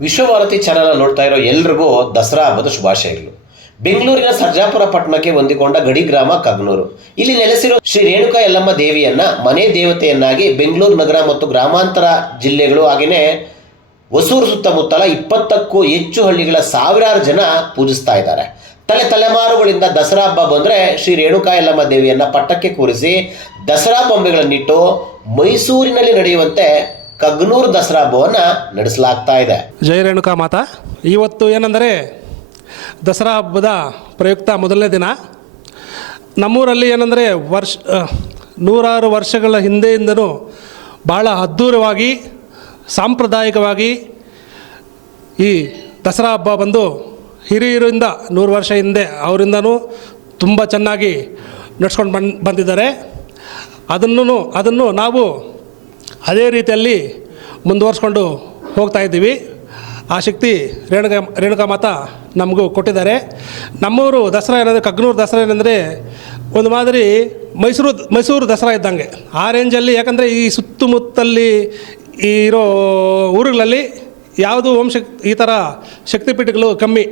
Vishwabharati channel ನೋಡ್ತಾ ಇರೋ ಎಲ್ರಿಗೂ ದಸರಾ ಹಬ್ಬದ ಶುಭಾಶಯಗಳು ಬೆಂಗಳೂರಿನ ಸರ್ಜಾಪುರ ಪಟ್ಟಣಕ್ಕೆ ಹೊಂದಿಕೊಂಡ ಗಡಿ ಗ್ರಾಮ ಕಗ್ನೂರು. ಇಲ್ಲಿ ನೆಲೆಸಿರೋ ಶ್ರೀ ರೇಣುಕಾ ಯಲ್ಲಮ್ಮ ದೇವಿಯನ್ನ ಮನೆ ದೇವತೆಯನ್ನಾಗಿ ಬೆಂಗಳೂರು ನಗರ ಮತ್ತು ಗ್ರಾಮಾಂತರ ಜಿಲ್ಲೆಗಳು ಹಾಗೆಯೇ ಹೊಸೂರು ಸುತ್ತಮುತ್ತಲ ಇಪ್ಪತ್ತಕ್ಕೂ ಹೆಚ್ಚು ಹಳ್ಳಿಗಳ ಸಾವಿರಾರು ಜನ ಪೂಜಿಸ್ತಾ ಇದ್ದಾರೆ. ತಲೆ ತಲೆಮಾರುಗಳಿಂದ ದಸರಾ ಹಬ್ಬ ಬಂದರೆ ಶ್ರೀ ರೇಣುಕಾ ಯಲ್ಲಮ್ಮ ದೇವಿಯನ್ನ ಪಟ್ಟಕ್ಕೆ ಕೂರಿಸಿ ದಸರಾ ಬೊಂಬೆಗಳನ್ನಿಟ್ಟು ಮೈಸೂರಿನಲ್ಲಿ ನಡೆಯುವಂತೆ ಕಗ್ನೂರು ದಸರಾ ಹಬ್ಬವನ್ನು ನಡೆಸಲಾಗ್ತಾ ಇದೆ. ಜಯ ರೇಣುಕಾ ಮಾತಾ. ಇವತ್ತು ಏನಂದರೆ, ದಸರಾ ಹಬ್ಬದ ಪ್ರಯುಕ್ತ ಮೊದಲನೇ ದಿನ. ನಮ್ಮೂರಲ್ಲಿ ಏನಂದರೆ, ವರ್ಷ ನೂರಾರು ವರ್ಷಗಳ ಹಿಂದೆಯಿಂದನೂ ಭಾಳ ಅದ್ಧೂರವಾಗಿ ಸಾಂಪ್ರದಾಯಿಕವಾಗಿ ಈ ದಸರಾ ಹಬ್ಬ ಬಂದು ಹಿರಿಯರಿಂದ ನೂರು ವರ್ಷ ಹಿಂದೆ ಅವರಿಂದನೂ ತುಂಬ ಚೆನ್ನಾಗಿ ನಡ್ಸ್ಕೊಂಡು ಬಂದು, ಬಂದಿದ್ದಾರೆ. ಅದನ್ನು ಅದನ್ನು ನಾವು ಅದೇ ರೀತಿಯಲ್ಲಿ ಮುಂದುವರ್ಸ್ಕೊಂಡು ಹೋಗ್ತಾ ಇದ್ದೀವಿ. ಆ ಶಕ್ತಿ ರೇಣುಕಾ ರೇಣುಕಾ ಮಾತ ನಮಗೂ ಕೊಟ್ಟಿದ್ದಾರೆ. ನಮ್ಮೂರು ದಸರಾ ಏನಂದರೆ, ಕಗ್ನೂರು ದಸರಾ ಏನಂದರೆ ಒಂದು ಮಾದರಿ ಮೈಸೂರು ಮೈಸೂರು ದಸರಾ ಇದ್ದಂಗೆ. ಆ ರೇಂಜಲ್ಲಿ ಯಾಕಂದರೆ ಈ ಸುತ್ತಮುತ್ತಲ್ಲಿ ಇರೋ ಊರುಗಳಲ್ಲಿ ಯಾವುದು ಓಂ ಶಕ್, ಈ ಥರ ಶಕ್ತಿಪೀಠಗಳು ಕಮ್ಮಿ.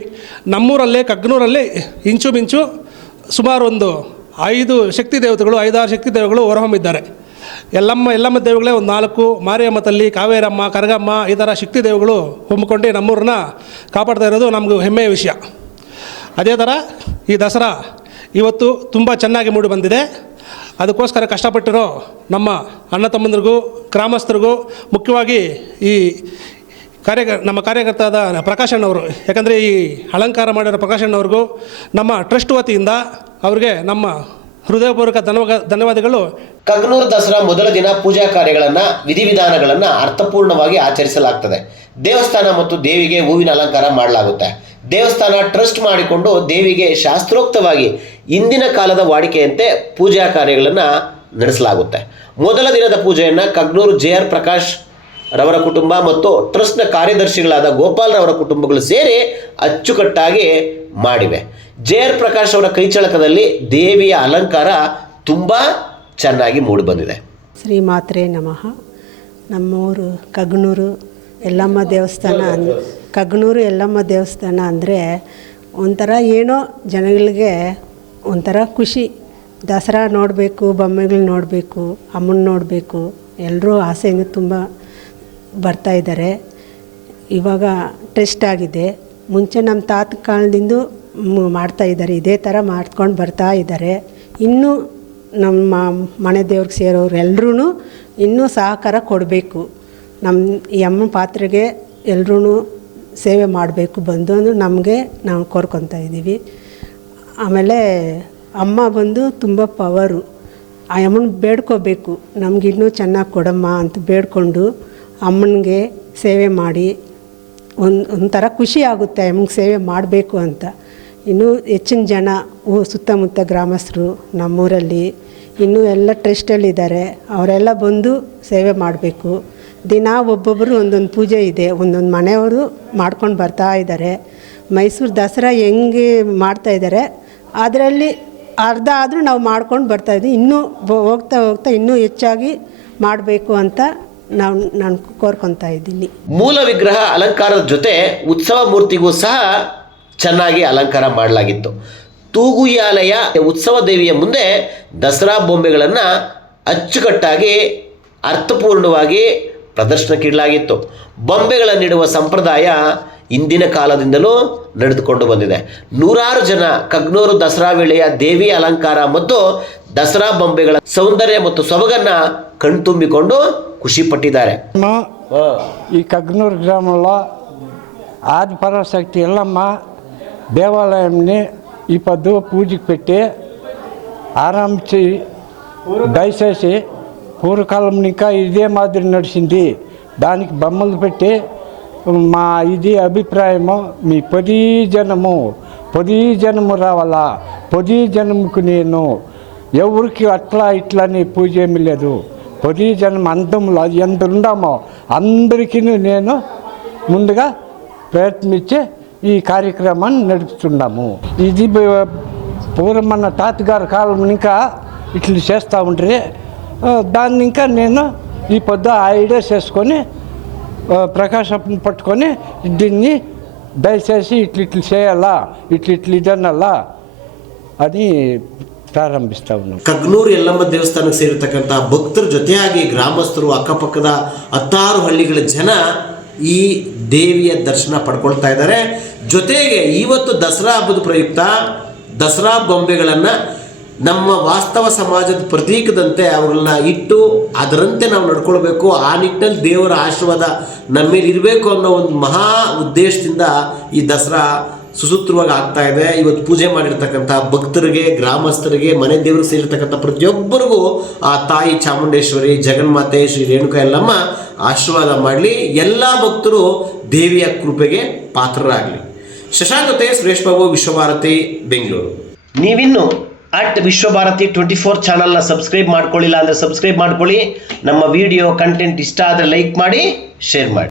ನಮ್ಮೂರಲ್ಲೇ, ಕಗ್ನೂರಲ್ಲಿ ಇಂಚು ಮಿಂಚು ಸುಮಾರು ಒಂದು ಐದು ಶಕ್ತಿ ದೇವತೆಗಳು, ಐದಾರು ಶಕ್ತಿ ದೇವತೆಗಳು ಹೊರಹೊಮ್ಮಿದ್ದಾರೆ. ಎಲ್ಲಮ್ಮ ಎಲ್ಲಮ್ಮ ದೇವಗಳೇ ಒಂದು ನಾಲ್ಕು, ಮಾರಿಯಮ್ಮ ತಲ್ಲಿ, ಕಾವೇರಮ್ಮ, ಕರಗಮ್ಮ, ಈ ಥರ ಶಕ್ತಿ ದೇವಗಳು ಹೊಮ್ಮಿಕೊಂಡು ನಮ್ಮೂರನ್ನ ಕಾಪಾಡ್ತಾ ಇರೋದು ನಮಗೂ ಹೆಮ್ಮೆಯ ವಿಷಯ. ಅದೇ ಥರ ಈ ದಸರಾ ಇವತ್ತು ತುಂಬ ಚೆನ್ನಾಗಿ ಮೂಡಿ ಬಂದಿದೆ. ಅದಕ್ಕೋಸ್ಕರ ಕಷ್ಟಪಟ್ಟಿರೋ ನಮ್ಮ ಅಣ್ಣ ತಮ್ಮಂದ್ರಿಗೂ, ಗ್ರಾಮಸ್ಥರಿಗೂ, ಮುಖ್ಯವಾಗಿ ಈ ಕಾರ್ಯ ನಮ್ಮ ಕಾರ್ಯಕರ್ತರಾದ ಪ್ರಕಾಶಣ್ಣವರು ಯಾಕಂದರೆ ಈ ಅಲಂಕಾರ ಮಾಡಿರೋ ಪ್ರಕಾಶಣ್ಣವ್ರಿಗೂ ನಮ್ಮ ಟ್ರಸ್ಟ್ ವತಿಯಿಂದ ಅವ್ರಿಗೆ ನಮ್ಮ ಹೃದಯಪೂರ್ವಕ ಧನ್ಯವಾದ ಧನ್ಯವಾದಗಳು. ಕಗ್ನೂರು ದಸರಾ ಮೊದಲ ದಿನ ಪೂಜಾ ಕಾರ್ಯಗಳನ್ನು, ವಿಧಿವಿಧಾನಗಳನ್ನು ಅರ್ಥಪೂರ್ಣವಾಗಿ ಆಚರಿಸಲಾಗ್ತದೆ. ದೇವಸ್ಥಾನ ಮತ್ತು ದೇವಿಗೆ ಹೂವಿನ ಅಲಂಕಾರ ಮಾಡಲಾಗುತ್ತೆ. ದೇವಸ್ಥಾನ ಟ್ರಸ್ಟ್ ಮಾಡಿಕೊಂಡು ದೇವಿಗೆ ಶಾಸ್ತ್ರೋಕ್ತವಾಗಿ ಇಂದಿನ ಕಾಲದ ವಾಡಿಕೆಯಂತೆ ಪೂಜಾ ಕಾರ್ಯಗಳನ್ನು ನಡೆಸಲಾಗುತ್ತೆ. ಮೊದಲ ದಿನದ ಪೂಜೆಯನ್ನು ಕಗ್ನೂರು ಜೆ ಆರ್ ಪ್ರಕಾಶ್ ರವರ ಕುಟುಂಬ ಮತ್ತು ಟ್ರಸ್ಟ್ನ ಕಾರ್ಯದರ್ಶಿಗಳಾದ ಗೋಪಾಲ್ ರವರ ಕುಟುಂಬಗಳು ಸೇರಿ ಅಚ್ಚುಕಟ್ಟಾಗಿ ಮಾಡಿವೆ. ಜೆ ಆರ್ ಪ್ರಕಾಶ್ ಅವರ ಕೈಚಳಕದಲ್ಲಿ ದೇವಿಯ ಅಲಂಕಾರ ತುಂಬ ಚೆನ್ನಾಗಿ ಮೂಡಿಬಂದಿದೆ. ಶ್ರೀ ಮಾತ್ರೆ ನಮಃ. ನಮ್ಮೂರು ಕಗ್ನೂರು ಎಲ್ಲಮ್ಮ ದೇವಸ್ಥಾನ ಕಗ್ನೂರು ಎಲ್ಲಮ್ಮ ದೇವಸ್ಥಾನ ಅಂದರೆ ಒಂಥರ ಏನೋ ಜನಗಳಿಗೆ ಒಂಥರ ಖುಷಿ. ದಸರಾ ನೋಡಬೇಕು, ಬೊಮ್ಮೆಗಳು ನೋಡಬೇಕು, ಅಮ್ಮನ ನೋಡಬೇಕು ಎಲ್ಲರೂ ಆಸೆಯಿಂದ ತುಂಬ ಬರ್ತಾ ಇದ್ದಾರೆ. ಇವಾಗ ಟೆಸ್ಟ್ ಆಗಿದೆ. ಮುಂಚೆ ನಮ್ಮ ತಾತ ಕಾಲದಿಂದ ಮಾಡ್ತಾ ಇದ್ದಾರೆ. ಇದೇ ಥರ ಮಾಡ್ಕೊಂಡು ಬರ್ತಾ ಇದ್ದಾರೆ. ಇನ್ನೂ ನಮ್ಮ ಮನೆ ದೇವ್ರಿಗೆ ಸೇರೋರು ಎಲ್ಲರೂ ಇನ್ನೂ ಸಹಕಾರ ಕೊಡಬೇಕು. ನಮ್ಮ ಈ ಪಾತ್ರೆಗೆ ಎಲ್ಲರೂ ಸೇವೆ ಮಾಡಬೇಕು ಬಂದು ನಮಗೆ ನಾವು ಕೋರ್ಕೊತಾ ಇದ್ದೀವಿ. ಆಮೇಲೆ ಅಮ್ಮ ಬಂದು ತುಂಬ ಪವರು ಆ ಅಮ್ಮನ ಬೇಡ್ಕೋಬೇಕು. ನಮಗಿನ್ನೂ ಚೆನ್ನಾಗಿ ಕೊಡಮ್ಮ ಅಂತ ಬೇಡ್ಕೊಂಡು ಅಮ್ಮನಿಗೆ ಸೇವೆ ಮಾಡಿ, ಒಂದು, ಒಂಥರ ಖುಷಿ ಆಗುತ್ತೆ, ಅಮ್ಮನಿಗೆ ಸೇವೆ ಮಾಡಬೇಕು ಅಂತ. ಇನ್ನೂ ಹೆಚ್ಚಿನ ಜನ ಊ, ಸುತ್ತಮುತ್ತ ಗ್ರಾಮಸ್ಥರು ನಮ್ಮೂರಲ್ಲಿ ಇನ್ನೂ ಎಲ್ಲ ಟ್ರಸ್ಟಲ್ಲಿದ್ದಾರೆ, ಅವರೆಲ್ಲ ಬಂದು ಸೇವೆ ಮಾಡಬೇಕು. ದಿನ ಒಬ್ಬೊಬ್ಬರು ಒಂದೊಂದು ಪೂಜೆ ಇದೆ, ಒಂದೊಂದು ಮನೆಯವರು ಮಾಡ್ಕೊಂಡು ಬರ್ತಾ ಇದ್ದಾರೆ. ಮೈಸೂರು ದಸರಾ ಹೆಂಗೆ ಮಾಡ್ತಾ ಇದ್ದಾರೆ, ಅದರಲ್ಲಿ ಅರ್ಧ ಆದರೂ ನಾವು ಮಾಡ್ಕೊಂಡು ಬರ್ತಾಯಿದ್ವಿ ಇನ್ನೂ ಹೋಗ್ತಾ ಹೋಗ್ತಾ ಇನ್ನೂ ಹೆಚ್ಚಾಗಿ ಮಾಡಬೇಕು ಅಂತ ನಾನು ನಾನು ಕೋರ್ಕೊತಾ ಇದ್ದೀನಿ. ಮೂಲ ವಿಗ್ರಹ ಅಲಂಕಾರದ ಜೊತೆ ಉತ್ಸವ ಮೂರ್ತಿಗೂ ಸಹ ಚೆನ್ನಾಗಿ ಅಲಂಕಾರ ಮಾಡಲಾಗಿತ್ತು. ತೂಗುಯಾಲಯ ಉತ್ಸವ ದೇವಿಯ ಮುಂದೆ ದಸರಾ ಬೊಂಬೆಗಳನ್ನು ಅಚ್ಚುಕಟ್ಟಾಗಿ, ಅರ್ಥಪೂರ್ಣವಾಗಿ ಪ್ರದರ್ಶನಕ್ಕಿಡಲಾಗಿತ್ತು. ಬೊಂಬೆಗಳನ್ನು ಇಡುವ ಸಂಪ್ರದಾಯ ಇಂದಿನ ಕಾಲದಿಂದಲೂ ನಡೆದುಕೊಂಡು ಬಂದಿದೆ. ನೂರಾರು ಜನ ಕಗ್ನೂರು ದಸರಾ ವೇಳೆಯ ದೇವಿ ಅಲಂಕಾರ ಮತ್ತು ದಸರಾ ಬೊಂಬೆಗಳ ಸೌಂದರ್ಯ ಮತ್ತು ಸೊಬಗನ್ನು ಕಣ್ತುಂಬಿಕೊಂಡು ಖುಷಿ ಪಟ್ಟಿದ್ದಾರೆ ಈ ಕಗ್ನೂರು ಗ್ರಾಮಲ್ಲ ఆది పరశక్తి ఎల్లమ్మ దేవాలయంని ఈ పద్దు పూజకి పెట్టి ఆరంభించి దయచేసి పూర్వకాలం ఇంకా ఇదే మాదిరి నడిచింది దానికి బొమ్మలు పెట్టి మా ఇది అభిప్రాయము మీ పొది జనము పొది జనము రావాలా పొది జనముకు నేను ఎవరికి అట్లా ఇట్లా అని పూజ ఏమీ లేదు పది జనం అంతంలో ఎంత ఉండామో అందరికీ నేను ముందుగా ప్రయత్నించి ఈ కార్యక్రమాన్ని నడుపుతున్నాము. ఇది పూర్వం మన తాతగారి కాలం ఇంకా ఇట్లు చేస్తూ ఉంటారు దాన్ని ఇంకా నేను ఈ పొద్దు ఐడియా చేసుకొని ప్రకాశం పట్టుకొని దీన్ని దయచేసి ఇట్లు ఇట్లు చేయాలా ఇట్లు ఇట్లు ఇదన్నలా అని ಪ್ರಾರಂಭಿಸ್ತಾವನು ಕಗ್ನೂರು ಯಲ್ಲಮ್ಮ ದೇವಸ್ಥಾನಕ್ಕೆ ಸೇರಿರ್ತಕ್ಕಂಥ ಭಕ್ತರ ಜೊತೆಯಾಗಿ ಗ್ರಾಮಸ್ಥರು ಅಕ್ಕಪಕ್ಕದ ಹತ್ತಾರು ಹಳ್ಳಿಗಳ ಜನ ಈ ದೇವಿಯ ದರ್ಶನ ಪಡ್ಕೊಳ್ತಾ ಇದ್ದಾರೆ. ಜೊತೆಗೆ ಇವತ್ತು ದಸರಾ ಹಬ್ಬದ ಪ್ರಯುಕ್ತ ದಸರಾ ಗೊಂಬೆಗಳನ್ನು ನಮ್ಮ ವಾಸ್ತವ ಸಮಾಜದ ಪ್ರತೀಕದಂತೆ ಅವ್ರನ್ನ ಇಟ್ಟು ಅದರಂತೆ ನಾವು ನಡ್ಕೊಳ್ಬೇಕು. ಆ ನಿಟ್ಟಿನಲ್ಲಿ ದೇವರ ಆಶೀರ್ವಾದ ನಮ್ಮ ಇರಬೇಕು ಅನ್ನೋ ಒಂದು ಮಹಾ ಉದ್ದೇಶದಿಂದ ಈ ದಸರಾ ಸುಸೂತ್ರವಾಗಿ ಆಗ್ತಾ ಇದೆ. ಇವತ್ತು ಪೂಜೆ ಮಾಡಿರ್ತಕ್ಕಂಥ ಭಕ್ತರಿಗೆ, ಗ್ರಾಮಸ್ಥರಿಗೆ, ಮನೆ ದೇವರಿಗೆ ಸೇರಿರ್ತಕ್ಕಂಥ ಪ್ರತಿಯೊಬ್ಬರಿಗೂ ಆ ತಾಯಿ ಚಾಮುಂಡೇಶ್ವರಿ, ಜಗನ್ಮಾತೆ, ಶ್ರೀ ರೇಣುಕ ಎಲ್ಲಮ್ಮ ಆಶೀರ್ವಾದ ಮಾಡಲಿ. ಎಲ್ಲ ಭಕ್ತರು ದೇವಿಯ ಕೃಪೆಗೆ ಪಾತ್ರರಾಗಲಿ. ಶಶಾಂಕತೆ, ಸುರೇಶ್ ಬಾಬು, ವಿಶ್ವಭಾರತಿ, ಬೆಂಗಳೂರು. ನೀವಿನ್ನು ಅಟ್ ವಿಶ್ವಭಾರತಿ ಟ್ವೆಂಟಿ ಫೋರ್ ಚಾನಲ್ನ ಸಬ್ಸ್ಕ್ರೈಬ್ ಮಾಡ್ಕೊಳ್ಳಿಲ್ಲ ಅಂದರೆ ಸಬ್ಸ್ಕ್ರೈಬ್ ಮಾಡ್ಕೊಳ್ಳಿ. ನಮ್ಮ ವಿಡಿಯೋ ಕಂಟೆಂಟ್ ಇಷ್ಟ ಆದರೆ ಲೈಕ್ ಮಾಡಿ, ಶೇರ್ ಮಾಡಿ.